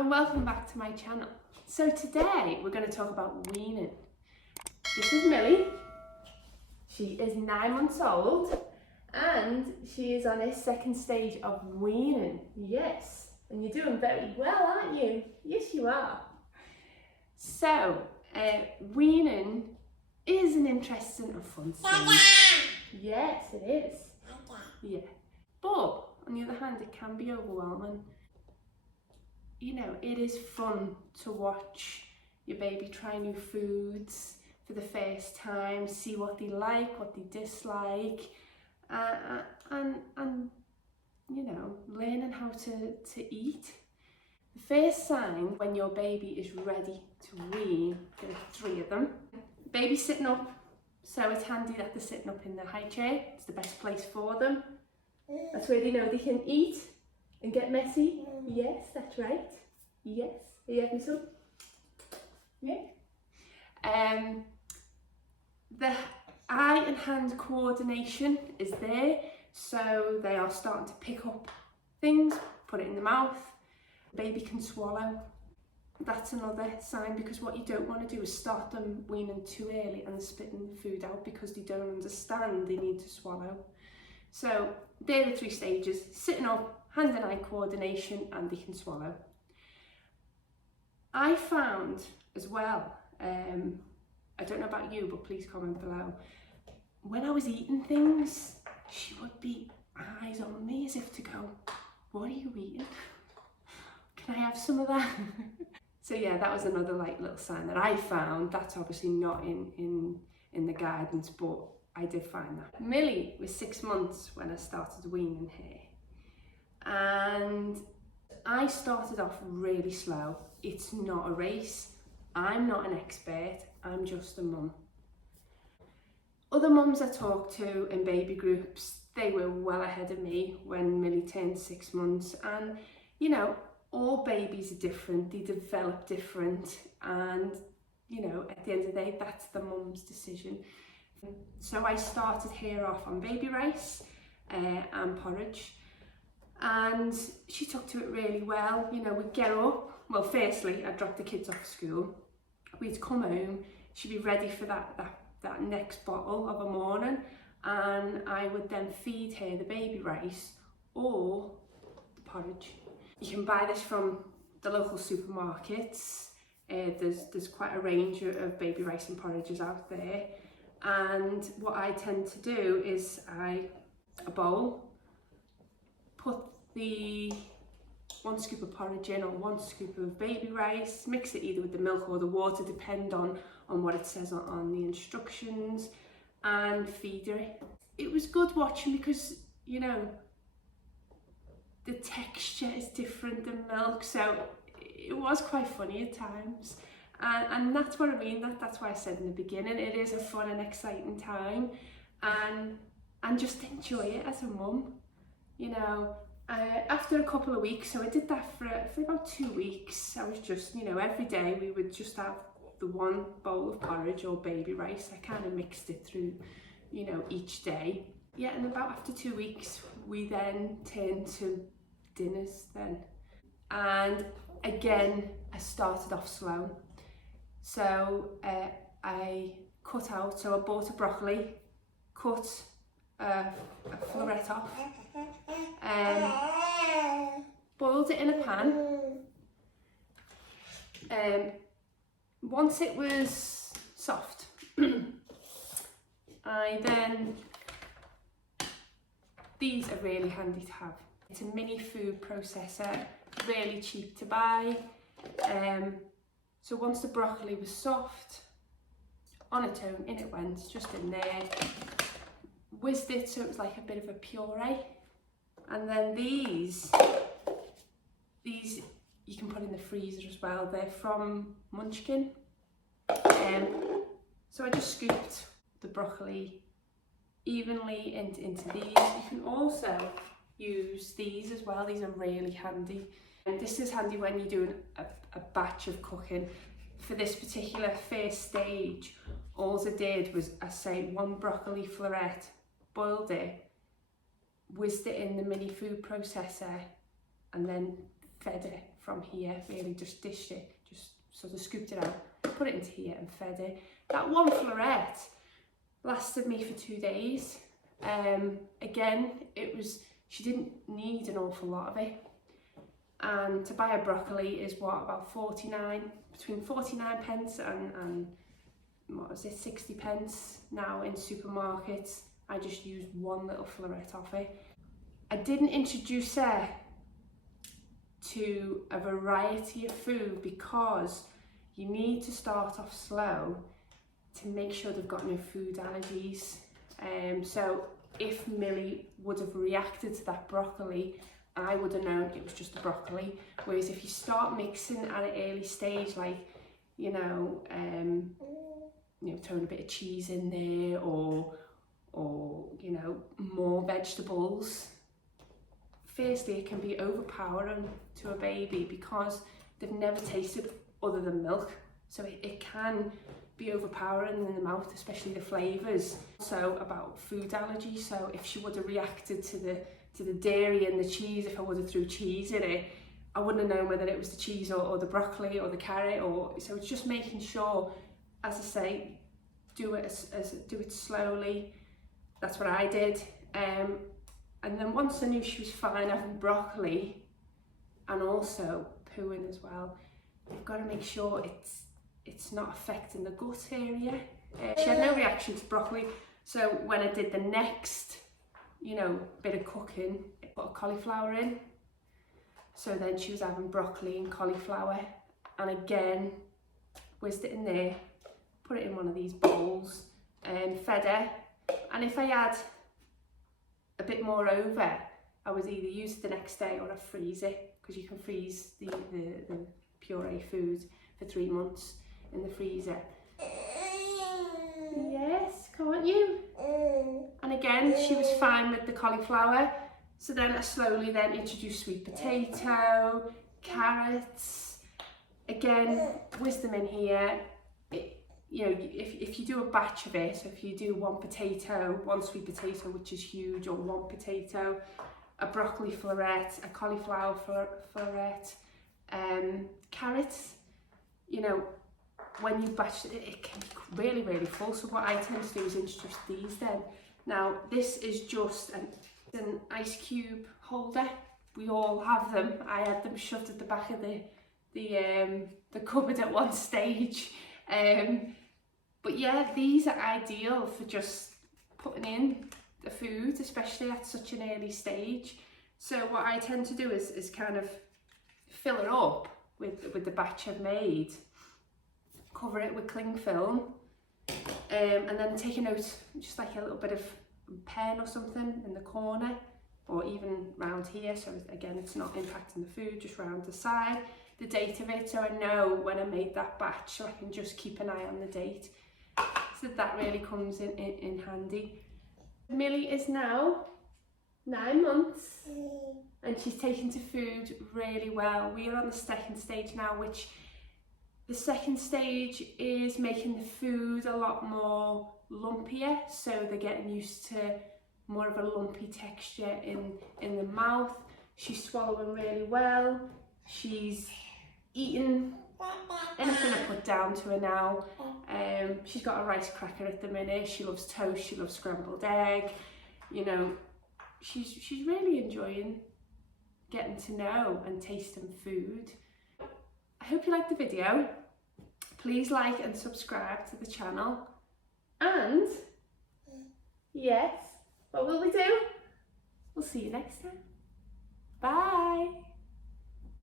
and welcome back to my channel. So today we're going to talk about weaning. This is Millie. She is 9 months old and she is on her second stage of weaning. Yes, and you're doing very well, aren't you? Yes, you are. So weaning is an interesting and fun stage. Yes, it is. Yeah. But on the other hand, it can be overwhelming. You know, it is fun to watch your baby try new foods for the first time, see what they like, what they dislike, and you know, learning how to eat. The first sign when your baby is ready to wean, there are 3 of them. Baby sitting up, so it's handy that they're sitting up in the high chair. It's the best place for them. That's where they know they can eat and get messy. Yes, that's right. Yes. Are you having some? Yeah. The eye and hand coordination is there, so they are starting to pick up things, put it in the mouth. Baby can swallow. That's another sign, because what you don't want to do is start them weaning too early and spitting the food out because they don't understand they need to swallow. So they're the 3 stages: sitting up, hand and eye coordination, and they can swallow. I found as well, I don't know about you, but please comment below, when I was eating things, she would be eyes on me as if to go, what are you eating? Can I have some of that? So yeah, that was another little sign that I found. That's obviously not in the guidance, but I did find that. Millie was 6 months when I started weaning her, and I started off really slow. It's not a race. I'm not an expert, I'm just a mum. Other mums I talked to in baby groups, they were well ahead of me when Millie turned 6 months, and you know, all babies are different, they develop different, and you know, at the end of the day, that's the mum's decision. So I started her off on baby rice and porridge, and she took to it really well. You know, we'd get up, well, firstly I'd drop the kids off school, we'd come home, she'd be ready for that next bottle of a morning, and I would then feed her the baby rice or the porridge. You can buy this from the local supermarkets. There's quite a range of baby rice and porridges out there. And what I tend to do is a bowl, put the 1 scoop of porridge in or 1 scoop of baby rice, mix it either with the milk or the water, depend on what it says on the instructions, and feed her. It was good watching because, you know, the texture is different than milk, so it was quite funny at times. And that's what I mean, that's why I said in the beginning, it is a fun and exciting time, and just enjoy it as a mum. You know, after a couple of weeks, so I did that for about 2 weeks, I was just, you know, every day we would just have the 1 bowl of porridge or baby rice. I kind of mixed it through, you know, each day. Yeah, and about after 2 weeks, we then turned to dinners then. And again, I started off slow. So I cut out, so I bought a broccoli, cut a floret off, boiled it in a pan. Once it was soft, these are really handy to have. It's a mini food processor, really cheap to buy. So once the broccoli was soft, on its own, in it went, just in there, whizzed it so it was like a bit of a puree. And then these you can put in the freezer as well. They're from Munchkin. So I just scooped the broccoli evenly into these. You can also use these as well. These are really handy. And this is handy when you're doing a batch of cooking. For this particular first stage, all I did was, I say, 1 broccoli floret, boiled it, whizzed it in the mini food processor, and then fed it from here, really just dished it, just sort of scooped it out, put it into here and fed it. That one floret lasted me for 2 days. Again, she didn't need an awful lot of it. And to buy a broccoli is what, about between 49 pence and what was it, 60 pence now in supermarkets. I just used one little floret of it. I didn't introduce her to a variety of food because you need to start off slow to make sure they've got no food allergies. So if Millie would have reacted to that broccoli, I would have known it was just a broccoli. Whereas if you start mixing at an early stage, like, throwing a bit of cheese in there or more vegetables, firstly, it can be overpowering to a baby because they've never tasted other than milk. So it can be overpowering in the mouth, especially the flavours. So about food allergies, so if she would have reacted to the dairy and the cheese, if I would have threw cheese in it, I wouldn't have known whether it was the cheese or the broccoli or the carrot. So it's just making sure, as I say, do it slowly. That's what I did. And then once I knew she was fine having broccoli and also pooing as well, you've got to make sure it's not affecting the gut area. She had no reaction to broccoli, so when I did the next, bit of cooking, I put a cauliflower in. So then she was having broccoli and cauliflower, and again, whizzed it in there, put it in one of these bowls, and fed her. And if I had a bit more over, I would either use it the next day or I'd freeze it, because you can freeze the puree food for 3 months in the freezer. Yes, can't you? And again, she was fine with the cauliflower. So then I slowly then introduced sweet potato, carrots. Again, whiz them in here. If you do a batch of it, so if you do one sweet potato, which is huge, or one potato, a broccoli floret, a cauliflower floret, carrots, when you batch it can be really, really full. So what I tend to do is introduce these then. Now, this is just an ice cube holder. We all have them. I had them shoved at the back of the cupboard at one stage. But yeah, these are ideal for just putting in the food, especially at such an early stage. So what I tend to do is kind of fill it up with the batch I've made, cover it with cling film, and then take a note, just like a little bit of pen or something in the corner, or even round here, so again it's not impacting the food, just round the side, the date of it, so I know when I made that batch, so I can just keep an eye on the date. So that really comes in handy. Millie is now 9 months and she's taken to food really well. We are on the second stage now, which the second stage is making the food a lot more lumpier, so they're getting used to more of a lumpy texture in the mouth. She's swallowing really well. She's eating anything I put down to her now. She's got a rice cracker at the minute. She loves toast, she loves scrambled egg. She's really enjoying getting to know and tasting food. I hope you liked the video. Please like and subscribe to the channel. And yes, what will we do? We'll see you next time. Bye.